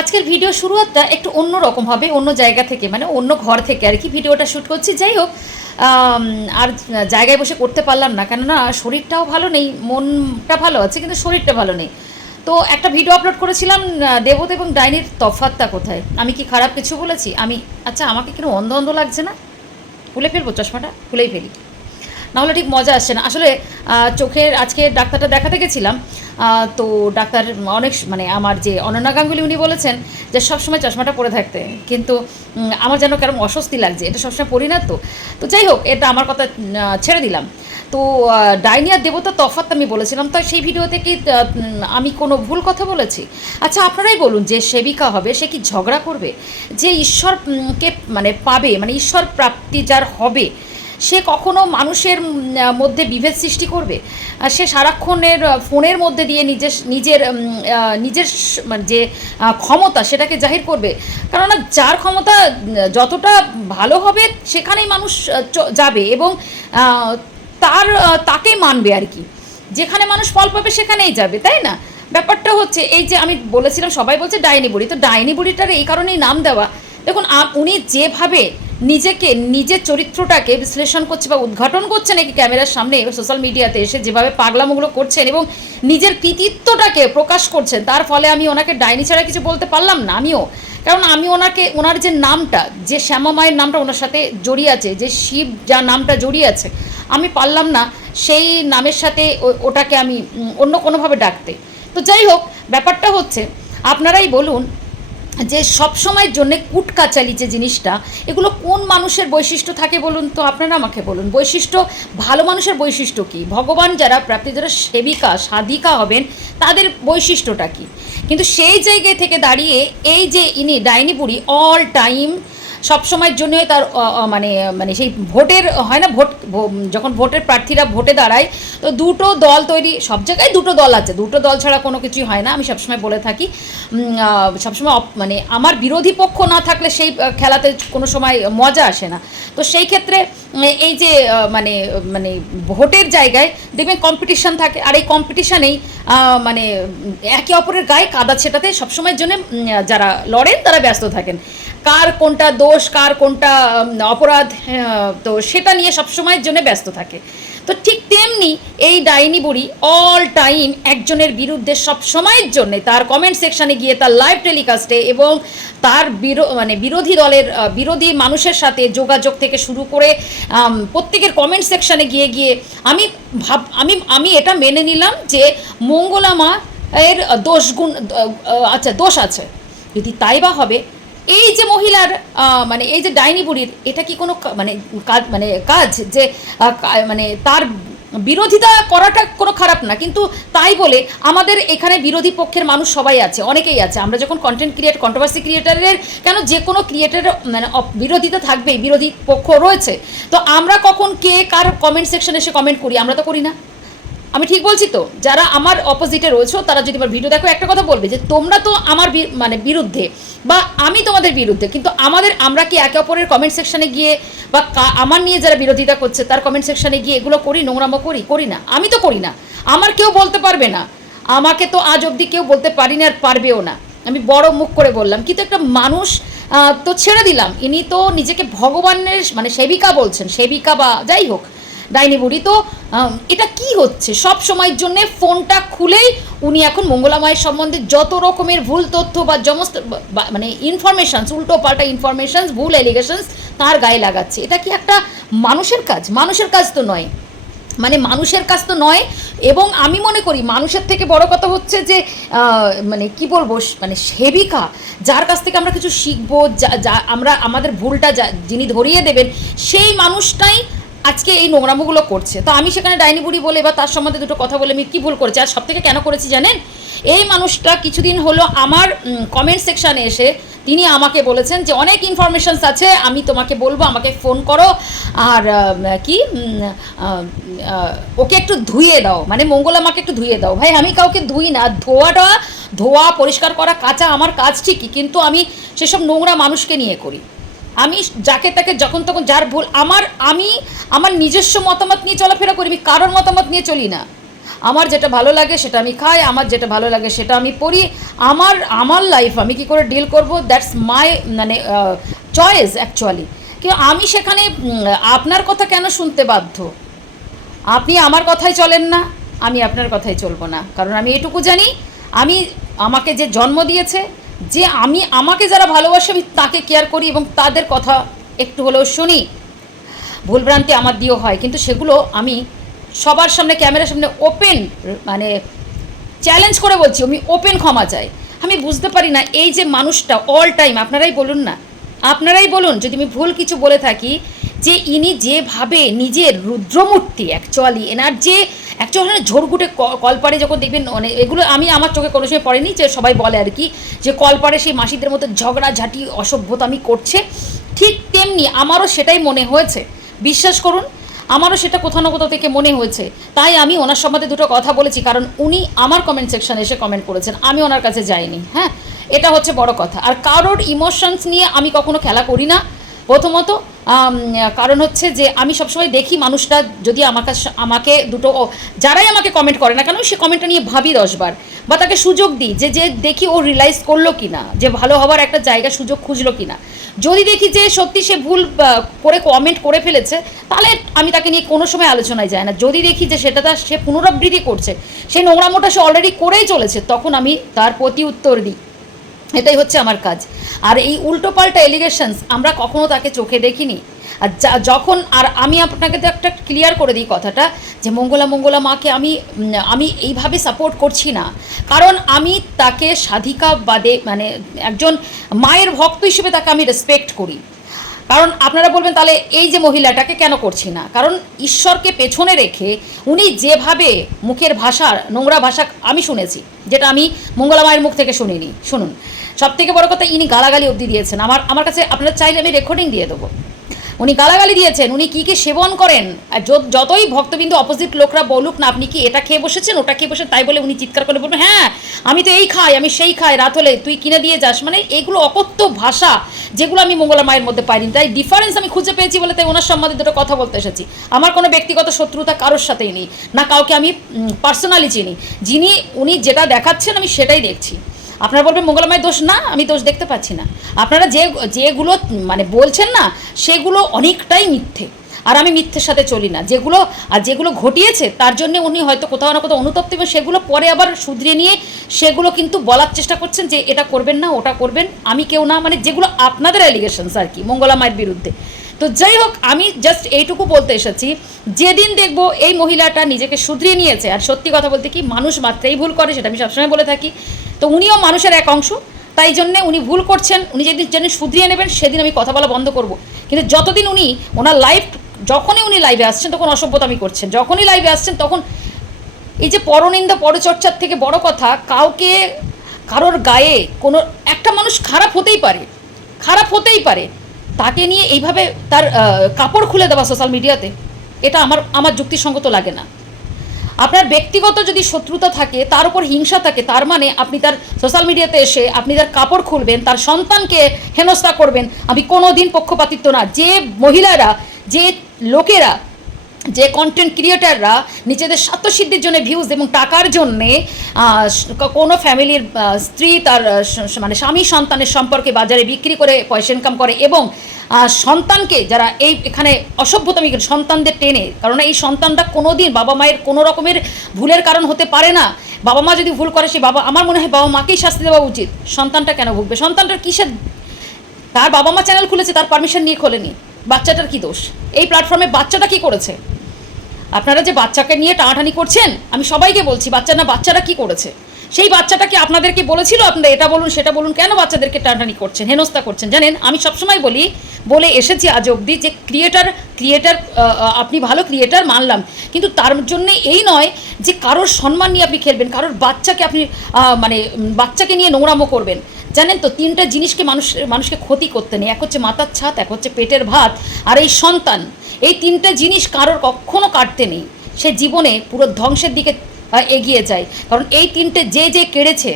আজকের ভিডিও শুরুয়াতটা একটু অন্য রকম হবে, অন্য জায়গা থেকে মানে অন্য ঘর থেকে আর কি ভিডিওটা শ্যুট করছি। যাই হোক আর জায়গায় বসে করতে পারলাম না, কেননা শরীরটাও ভালো নেই, মনটা ভালো আছে, কিন্তু শরীরটা ভালো নেই। তো একটা ভিডিও আপলোড করেছিলাম দেবত এবং ডাইনির তফাতটা কোথায়? আমি কি খারাপ কিছু বলেছি? আমি আচ্ছা আমাকে কীরকম অন্ধ অন্ধ লাগছে না? খুলে ফেলব চশমাটা? খুলেই ফেলি। নাহলে ঠিক মজা আসছে না। আসলে চোখের আজকে ডাক্তারটা দেখাতে গেছিলাম। তো ডাক্তার অনেক মানে আমার যে অনন্যা গাঙ্গুলি উনি বলেছেন যে সবসময় চশমাটা পরে থাকতে। কিন্তু আমার যেন কেরম অস্বস্তি লাগছে, এটা সবসময় পরি না তো। তো যাই হোক, এটা আমার কথা ছেড়ে দিলাম। তো ডাইনিয়ার দেবতা তফাৎ আমি বলেছিলাম। তো সেই ভিডিওতে কি আমি কোনো ভুল কথা বলেছি? আচ্ছা আপনারাই বলুন যে সেবিকা হবে, সে কি ঝগড়া করবে? যে ঈশ্বরকে মানে পাবে মানে ঈশ্বর প্রাপ্তি যার হবে সে কখনো মানুষের মধ্যে বিভেদ সৃষ্টি করবে? সে সারাক্ষণের ফোনের মধ্যে দিয়ে নিজের নিজের নিজের মানে যে ক্ষমতা সেটাকে জাহির করবে। কেননা যার ক্ষমতা যতটা ভালো হবে সেখানেই মানুষ যাবে এবং তার তাকেই মানবে আর কি। যেখানে মানুষ ফল পাবে সেখানেই যাবে, তাই না? ব্যাপারটা হচ্ছে এই যে আমি বলেছিলাম, সবাই বলছে ডাইনি বুড়ি। তো ডাইনি বুড়িটার এই কারণেই নাম দেওয়া। দেখুন উনি যেভাবে নিজেকে নিজের চরিত্রটাকে বিশ্লেষণ করছে বা উদ্ঘাটন করছেন এই ক্যামেরার সামনে সোশ্যাল মিডিয়াতে এসে যেভাবে পাগলামোগুলো করছেন এবং নিজের কৃতিত্বটাকে প্রকাশ করছেন, তার ফলে আমি ওনাকে ডাইনি ছাড়া কিছু বলতে পারলাম না, আমিও। কারণ আমি ওনাকে, ওনার যে নামটা, যে শ্যামা মায়ের নামটা ওনার সাথে জড়িয়ে আছে, যে শিব যা নামটা জড়িয়ে আছে, আমি পারলাম না সেই নামের সাথে ওটাকে আমি অন্য কোনোভাবে ডাকতে। তো যাই হোক, ব্যাপারটা হচ্ছে, আপনারাই বলুন যে সব সময়ের জন্য কুটকাচালি যে জিনিসটা, এগুলো কোন মানুষের বৈশিষ্ট্য থাকে বলুন তো? আপনারা আমাকে বলুন। বৈশিষ্ট্য, ভালো মানুষের বৈশিষ্ট্য কি? ভগবান যারা প্রাপ্তি যারা সেবিকা, সাধিকা হবেন, তাদের বৈশিষ্ট্যটা কি? কিন্তু সেই জায়গায় থেকে দাঁড়িয়ে এই যে ইনি, ডাইনি বুড়ি অল টাইম সবসময়ের জন্যই তার মানে মানে সেই ভোটের, হয় না, ভোট যখন ভোটের প্রার্থীরা ভোটে দাঁড়ায়, তো দুটো দল তৈরি, সব জায়গায় দুটো দল আছে, দুটো দল ছাড়া কোনো কিছুই হয় না, আমি সবসময় বলে থাকি। সবসময় মানে আমার বিরোধী পক্ষ না থাকলে সেই খেলাতে কোনো সময় মজা আসে না। তো সেই ক্ষেত্রে এই যে মানে মানে ভোটের জায়গায় দেখবেন কম্পিটিশন থাকে, আর এই কম্পিটিশানেই মানে একে অপরের গায়ে কাদা ছেটাতে সবসময়ের জন্য যারা লড়েন তারা ব্যস্ত থাকেন। কার কোনটা দোষ কার কোনটা অপরাধ তো সেটা নিয়ে সবসময়ের জন্য ব্যস্ত থাকে। তো ঠিক তেমনি এই ডাইনি বুড়ি অল টাইম একজনের বিরুদ্ধে সব সময়ের জন্য তার কমেন্ট সেকশনে গিয়ে তার লাইভ টেলিকাস্টে এবং তার মানে বিরোধী দলের বিরোধী মানুষের সাথে যোগাযোগ থেকে শুরু করে প্রত্যেকের কমেন্ট সেকশানে গিয়ে গিয়ে আমি ভাব, আমি আমি এটা মেনে নিলাম যে মঙ্গলামা এর দোষ গুণ আচ্ছা দোষ আছে। যদি তাই বা হবে এই যে মহিলার মানে এই যে ডাইনি বুড়ির, এটা কি কোনো মানে কাজ মানে কাজ যে মানে তার বিরোধিতা করাটা কোনো খারাপ না, কিন্তু তাই বলে আমাদের এখানে বিরোধী পক্ষের মানুষ সবাই আছে, অনেকেই আছে। আমরা যখন কন্টেন্ট ক্রিয়েট কন্ট্রোভার্সি ক্রিয়েটারের কেন যে কোনো ক্রিয়েটারের মানে বিরোধিতা থাকবেই, বিরোধী পক্ষ রয়েছে। তো আমরা কখন কে কার কমেন্ট সেকশনে এসে কমেন্ট করি? আমরা তো করি না। আমি ঠিক বলছি তো? যারা আমার অপোজিটে রয়েছে, তারা যদি আমার ভিডিও দেখো, একটা কথা বলবে যে, তোমরা তো আমার মানে বিরুদ্ধে বা আমি তোমাদের বিরুদ্ধে, কিন্তু আমাদের আমরা কি একে অপরের কমেন্ট সেকশনে গিয়ে বা আমার নিয়ে যারা বিরোধিতা করছে, তার কমেন্ট সেকশনে গিয়ে এগুলো করি, নোংরামো করি? করি না। আমি তো করি না। আমার কেউ বলতে পারবে না। আমাকে তো আজ অবধি কেউ বলতে পারি না আর পারবেও না। আমি বড় মুখ করে বললাম, কিন্তু একটা মানুষ তো ছেড়ে দিলাম। ইনি তো নিজেকে ভগবানের মানে সেবিকা বলছেন, সেবিকা বা যাই হোক। ডাইনি বুড়ি। তো এটা কি হচ্ছে? সব সময়ের জন্য ফোনটা খুলেই উনি এখন মঙ্গলা মায়ের সম্বন্ধে যত রকমের ভুল তথ্য বা বা- মানে ইনফরমেশনস উল্টো পাল্টা ইনফরমেশনস ভুল এলিগেশনস তার গায়ে লাগাচ্ছে। এটা কি একটা মানুষের কাজ? মানুষের কাজ তো নয়। মানে মানুষের কাজ তো নয় এবং আমি মনে করি মানুষের থেকে বড় কথা হচ্ছে যে মানে কি বলব মানে সেবিকা, যার কাছ থেকে আমরা কিছু শিখব যা, আমরা, আমাদের ভুলটা যা, যিনি ধরিয়ে দেবেন, সেই মানুষটাই আজকে এই নোংরামোগুলো করছে। তো আমি সেখানে ডাইনি বুড়ি বলে বা তার সম্বন্ধে দুটো কথা বলে আমি কী ভুল করেছি, আর সব থেকে কেন করেছি জানেন? এই মানুষটা কিছুদিন হলো আমার কমেন্ট সেকশানে এসে তিনি আমাকে বলেছেন যে অনেক ইনফরমেশনস আছে, আমি তোমাকে বলব, আমাকে ফোন করো, আর কি ওকে একটু ধুয়ে দাও মানে মঙ্গল আমাকে একটু ধুয়ে দাও। ভাই, আমি কাউকে ধুই না, ধোয়াটা, ধোয়া, পরিষ্কার করা, কাঁচা, আমার কাজ ঠিকই, কিন্তু আমি সেসব নোংরা মানুষকে নিয়ে করি। আমি যাকে তাকে যখন তখন যার ভুল, আমার, আমি, আমার নিজস্ব মতামত নিয়ে চলাফেরা করি, আমি কারোর মতামত নিয়ে চলি না। আমার যেটা ভালো লাগে সেটা আমি খাই, আমার যেটা ভালো লাগে সেটা আমি পড়ি। আমার আমার লাইফ আমি কি করে ডিল করব? দ্যাটস মাই মানে চয়েস অ্যাকচুয়ালি কিন্তু আমি সেখানে আপনার কথা কেন শুনতে বাধ্য? আপনি আমার কথাই চলেন না, আমি আপনার কথাই চলবো না। কারণ আমি এটুকু জানি, আমি, আমাকে যে জন্ম দিয়েছে যে আমি, আমাকে যারা ভালোবাসে, আমি তাকে কেয়ার করি এবং তাদের কথা একটু হলেও শুনি। ভুলভ্রান্তি আমার দিয়েও হয়, কিন্তু সেগুলো আমি সবার সামনে ক্যামেরার সামনে ওপেন মানে চ্যালেঞ্জ করে বলছি, আমি ওপেন ক্ষমা চাই। আমি বুঝতে পারি না, এই যে মানুষটা অল টাইম আপনারাই বলুন না, আপনারাই বলুন, যদি আমি ভুল কিছু বলে থাকি, যে ইনি যেভাবে নিজের রুদ্রমূর্তি অ্যাকচুয়ালি এনার যে অ্যাকচুয়ালি ঝোড়গুটে কলপারে যখন দেখবেন মানে এগুলো আমি আমার চোখে কোনো সময় পড়েনি, যে সবাই বলে আর কি, যে কলপারে সেই মাসিদের মতো ঝগড়াঝাটি অসভ্যতামি করছে। ঠিক তেমনি আমারও সেটাই মনে হয়েছে। বিশ্বাস করুন, আমারও সেটা কোথাও না কোথাও থেকে মনে হয়েছে। তাই আমি ওনার সম্বন্ধে দুটো কথা বলেছি, কারণ উনি আমার কমেন্ট সেকশানে এসে কমেন্ট করেছেন, আমি ওনার কাছে যাইনি হ্যাঁ? এটা হচ্ছে বড় কথা। আর কারোর ইমোশনস নিয়ে আমি কখনো খেলা করি না। প্রথমত কারণ হচ্ছে যে আমি সবসময় দেখি মানুষটা যদি আমার কাছে, আমাকে দুটো যারাই আমাকে কমেন্ট করে না কেন সে কমেন্টটা নিয়ে ভাবি দশবার বা তাকে সুযোগ দিই যে যে দেখি ও রিয়েলাইজ করল কি না যে ভালো হওয়ার একটা জায়গা সুযোগ খুঁজলো কি না যদি দেখি যে সত্যি সে ভুল করে কমেন্ট করে ফেলেছে, তাহলে আমি তাকে নিয়ে কোনো সময় আলোচনায় যায় না। যদি দেখি যে সেটা তার, সে পুনরাবৃত্তি করছে সেই নোংরামোটা সে অলরেডি করেই চলেছে, তখন আমি তার প্রতি উত্তর দিই। এটাই হচ্ছে আমার কাজ। আর এই উল্টোপাল্টা এলিগেশনস আমরা কখনো তাকে চোখে দেখিনি। আর যখন, আর আমি আপনাকে তো একটা ক্লিয়ার করে দিই কথাটা, যে মঙ্গলা মঙ্গলা মাকে আমি আমি এইভাবে সাপোর্ট করছি না। কারণ আমি তাকে সাধিকাবাদে মানে একজন মায়ের ভক্ত হিসেবে তাকে আমি রেসপেক্ট করি। কারণ আপনারা বলবেন, তাহলে এই যে মহিলাটাকে কেন করছি না? কারণ ঈশ্বরকে পেছনে রেখে উনি যেভাবে মুখের ভাষা, নোংরা ভাষা আমি শুনেছি, যেটা আমি মঙ্গলা মায়ের মুখ থেকে শুনিনি। শুনুন সব থেকে বড় কথা ইনি গালাগালি অবধি দিয়েছেন। আমার আমার কাছে আপনারা চাইলে আমি রেকর্ডিং দিয়ে দেবো। উনি গালাগালি দিয়েছেন, উনি কী কী সেবন করেন, আর যত- যতই ভক্তবিন্দু অপোজিট লোকরা বলুক না, আপনি কি এটা খেয়ে বসেছেন, ওটা খেয়ে বসে তাই বলে উনি চিৎকার করে বলবেন হ্যাঁ আমি তো এই খাই, আমি সেই খাই, রাত হলে তুই কিনে দিয়ে যাস। মানে এগুলো অকথ্য ভাষা, যেগুলো আমি মঙ্গলা মায়ের মধ্যে পাইনি। তাই ডিফারেন্স আমি খুঁজে পেয়েছি বলে তাই ওনার সম্বন্ধে দুটো কথা বলতে এসেছি। আমার কোনো ব্যক্তিগত শত্রুতা কারোর সাথেই নেই, না কাউকে আমি পার্সোনালি চিনি। যিনি, উনি যেটা দেখাচ্ছেন, আমি সেটাই দেখছি। আপনারা বলবেন মঙ্গলময় দোষ, না, আমি দোষ দেখতে পাচ্ছি না। আপনারা যে, যেগুলো মানে বলছেন না, সেগুলো অনেকটাই মিথ্যে। আর আমি মিথ্যের সাথে চলি না। যেগুলো, আর যেগুলো ঘটিয়েছে, তার জন্য উনি হয়তো কোথাও না কোথাও অনুতপ্ত, এবং সেগুলো পরে আবার শুধরে নিয়ে সেগুলো কিন্তু বলার চেষ্টা করছেন যে এটা করবেন না, ওটা করবেন। আমি কেউ না মানে যেগুলো আপনাদের অ্যালিগেশনস আর কি, মঙ্গলা মায়ের বিরুদ্ধে। তো যাই হোক, আমি জাস্ট এইটুকু বলতে এসেছি, যেদিন দেখব এই মহিলাটা নিজেকে শুধরিয়ে নিয়েছে, আর সত্যি কথা বলতে কি, মানুষ মাত্রেই ভুল করে, সেটা আমি সবসময় বলে থাকি। তো উনিও মানুষের এক অংশ। তাই জন্যে উনি ভুল করছেন, উনি যেদিন যেদিন শুধরিয়ে নেবেন সেদিন আমি কথা বলা বন্ধ করব। কিন্তু যতদিন উনি ওনার লাইফ যখনই উনি লাইভে আসছেন, তখন অসভ্যতামি করছেন। যখনই লাইভে আসছেন, তখন এই যে পরনিন্দা পরচর্চার থেকে বড় কথা, কাউকে, কারোর গায়ে কোনো, একটা মানুষ খারাপ হতেই পারে, খারাপ হতেই পারে। তাকে নিয়ে এইভাবে তার কাপড় খুলে দেওয়া সোশ্যাল মিডিয়াতে এটা আমার আমার যুক্তিসঙ্গত লাগে না। আপনার ব্যক্তিগত যদি শত্রুতা থাকে, তার উপর হিংসা থাকে, তার মানে আপনি তার সোশ্যাল মিডিয়াতে এসে আপনি তার কাপড় খুলবেন, তার সন্তানকে হেনস্থা করবেন, আমি কোনো দিন পক্ষপাতিত্ব না। যে মহিলারা, যে লোকেরা, যে কন্টেন্ট ক্রিয়েটাররা নিজেদের স্বার্থসিদ্ধির জন্য ভিউজ এবং টাকার জন্যে কোনো ফ্যামিলির স্ত্রী তার মানে স্বামী সন্তানের সম্পর্কে বাজারে বিক্রি করে পয়সা ইনকাম করে এবং সন্তানকে যারা এই এখানে অসভ্যতামি সন্তানদের টেনে, কারণ এই সন্তানটা কোনো দিন বাবা মায়ের কোনো রকমের ভুলের কারণ হতে পারে না। বাবা মা যদি ভুল করে, সে বাবা, আমার মনে হয় বাবা মাকেই শাস্তি দেওয়া উচিত। সন্তানটা কেন ভুগবে? সন্তানটার কিসের? তার বাবা মা চ্যানেল খুলেছে, তার পারমিশন নিয়ে খোলেনি। বাচ্চাটার কি দোষ? এই প্ল্যাটফর্মে বাচ্চাটা কি করেছে? আপনারা যে বাচ্চাকে নিয়ে টানাটানি করছেন, আমি সবাইকে বলছি, বাচ্চা না, বাচ্চারা কি করেছে? সেই বাচ্চাটাকে আপনাদেরকে বলেছিল, আপনারা এটা বলুন, সেটা বলুন, কেন বাচ্চাদেরকে টানাটানি করছেন, হেনস্থা করছেন? জানেন, আমি সবসময় বলি, বলে এসেছি আজ অবধি যে ক্রিয়েটার ক্রিয়েটার আপনি ভালো ক্রিয়েটার মানলাম। কিন্তু তার জন্য এই নয় যে কারোর সম্মান নিয়ে আপনি খেলবেন, কারোর বাচ্চাকে আপনি মানে বাচ্চাকে নিয়ে নোংরামো করবেন। জানেন তো, তিনটা জিনিসকে মানুষ, মানুষকে ক্ষতি করতে নেই, এক হচ্ছে মাথার ছাত এক হচ্ছে পেটের ভাত, আর এই সন্তান। এই তিনটা জিনিস কারোর কখনো কাটতে নেই। সে জীবনে পুরো ধ্বংসের দিকে এগিয়ে যায়। কারণ এই তিনটে যে যে কেড়েছে,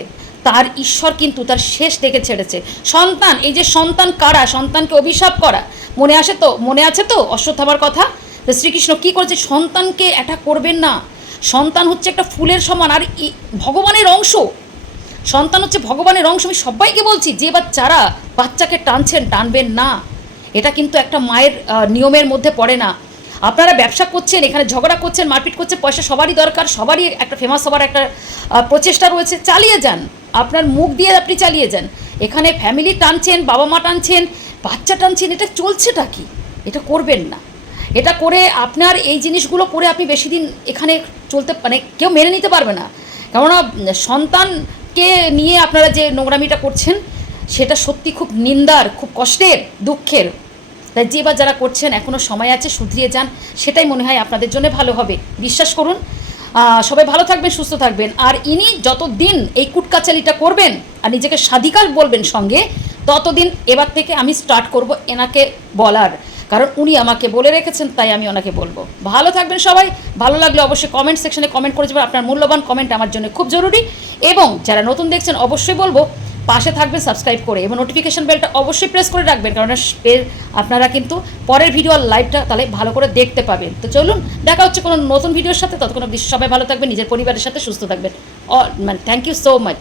তার ঈশ্বর কিন্তু তার শেষ দেখে ছেড়েছে। সন্তান, এই যে সন্তান কারা? সন্তানকে অভিশাপ করা। মনে আসে তো? মনে আছে তো? অশ্বত্থামার কথা? শ্রীকৃষ্ণ কী করেছে? সন্তানকে অ্যাটাক করবেন না। সন্তান হচ্ছে একটা ফুলের সমান, আর ভগবানের অংশ। সন্তান হচ্ছে ভগবানের অংশ। আমি সবাইকে বলছি, যে বাচ্চারা বাচ্চাকে টানছেন, টানবেন না। এটা কিন্তু একটা মায়ের নিয়মের মধ্যে পড়ে না। আপনারা ব্যবসা করছেন, এখানে ঝগড়া করছেন, মারপিট করছেন, পয়সা সবারই দরকার, সবারই একটা ফেমাস হবার একটা প্রচেষ্টা রয়েছে। চালিয়ে যান। আপনার মুখ দিয়ে আপনি চালিয়ে যান। এখানে ফ্যামিলি টানছেন, বাবা মা টানছেন, বাচ্চা টানছেন, এটা চলছেটা কি? এটা করবেন না। এটা করে আপনার এই জিনিসগুলো করে আপনি বেশি দিন এখানে চলতে মানে কেউ মেনে নিতে পারবে না। কেননা, সন্তানকে নিয়ে আপনারা যে নোংরামিটা করছেন, সেটা সত্যি খুব নিন্দার, খুব কষ্টের, দুঃখের। তাই যে বা যারা করছেন এখনও সময় আছে, শুধরিয়ে যান। সেটাই মনে হয় আপনাদের জন্য ভালো হবে। বিশ্বাস করুন। সবাই ভালো থাকবেন, সুস্থ থাকবেন। আর ইনি যতদিন এই কুটকাচালিটা করবেন আর নিজেকে স্বাধিকার বলবেন সঙ্গে, ততদিন এবার থেকে আমি স্টার্ট করব এনাকে বলার। কারণ উনি আমাকে বলে রেখেছেন, তাই আমি ওনাকে বলব। ভালো থাকবেন সবাই। ভালো লাগলে অবশ্যই কমেন্ট সেকশনে কমেন্ট করে যাবেন। আপনার মূল্যবান কমেন্ট আমার জন্য খুব জরুরি। এবং যারা নতুন দেখছেন, অবশ্যই বলব পাশে থাকবে সাবস্ক্রাইব করে এবং নোটিফিকেশান বেলটা অবশ্যই প্রেস করে রাখবেন কারণ এর আপনারা কিন্তু পরের ভিডিও আর লাইভটা তাহলে ভালো করে দেখতে পাবেন। তো চলুন, দেখা হচ্ছে কোনো নতুন ভিডিওর সাথে, ততক্ষণ সবাই ভালো থাকবেন, নিজের পরিবারের সাথে সুস্থ থাকবেন। মানে থ্যাংক ইউ সো মাচ